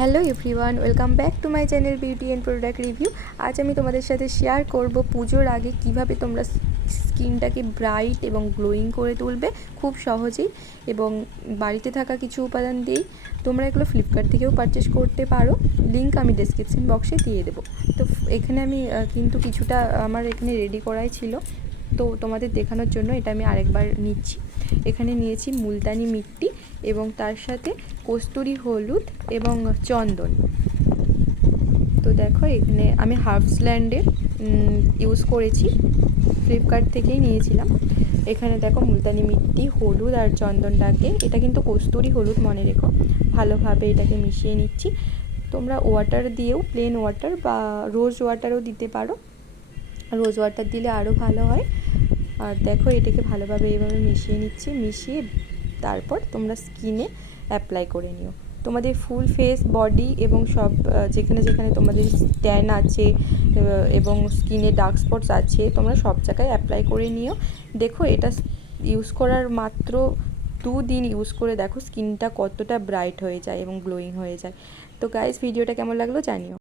Hello everyone, welcome back to my channel beauty and product review. আজ আমি তোমাদের সাথে শেয়ার করব পুজোর আগে কিভাবে তোমরা স্কিনটাকে ব্রাইট এবং গ্লোয়িং করে তুলবে খুব সহজেই এবং বাড়িতে থাকা কিছু উপাদান দিয়েই। তোমরা এগুলো ফ্লিপকার্ট থেকেও পারচেস করতে পারো, লিঙ্ক আমি ডেসক্রিপশন বক্সে দিয়ে দেবো। তো এখানে আমি কিন্তু কিছুটা আমার এখানে রেডি করাই ছিল, তো তোমাদের দেখানোর জন্য এটা আমি আরেকবার নিচ্ছি। এখানে নিয়েছি মুলতানি মিট্টি এবং তার সাথে কস্তুরি হলুদ এবং চন্দন। তো দেখো এখানে আমি হার্বসল্যান্ডের ইউজ করেছি, ফ্লিপকার্ট থেকেই নিয়েছিলাম। এখানে দেখো মুলতানি মিট্টি, হলুদ আর চন্দনটাকে, এটা কিন্তু কস্তুরি হলুদ মনে রেখো, ভালোভাবে এটাকে মিশিয়ে নিচ্ছি। তোমরা ওয়াটার দিয়েও, প্লেন ওয়াটার বা রোজ ওয়াটারও দিতে পারো, রোজ ওয়াটার দিলে আরও ভালো হয়। আর দেখো এটাকে ভালোভাবে এইভাবে মিশিয়ে নিচ্ছি, মিশিয়ে তারপর তোমরা স্কিনে অ্যাপ্লাই করে নিও। তোমাদের ফুল ফেস, বডি এবং সব যেখানে যেখানে তোমাদের ট্যান আছে এবং স্কিনে ডার্ক স্পটস আছে, তোমরা সব জায়গায় অ্যাপ্লাই করে নিও। দেখো এটা ইউজ করার মাত্র 2 দিন ইউজ করে দেখো স্কিনটা কতটা ব্রাইট হয়ে যায় এবং গ্লোয়িং হয়ে যায়। তো গাইস, ভিডিওটা কেমন লাগলো জানিও।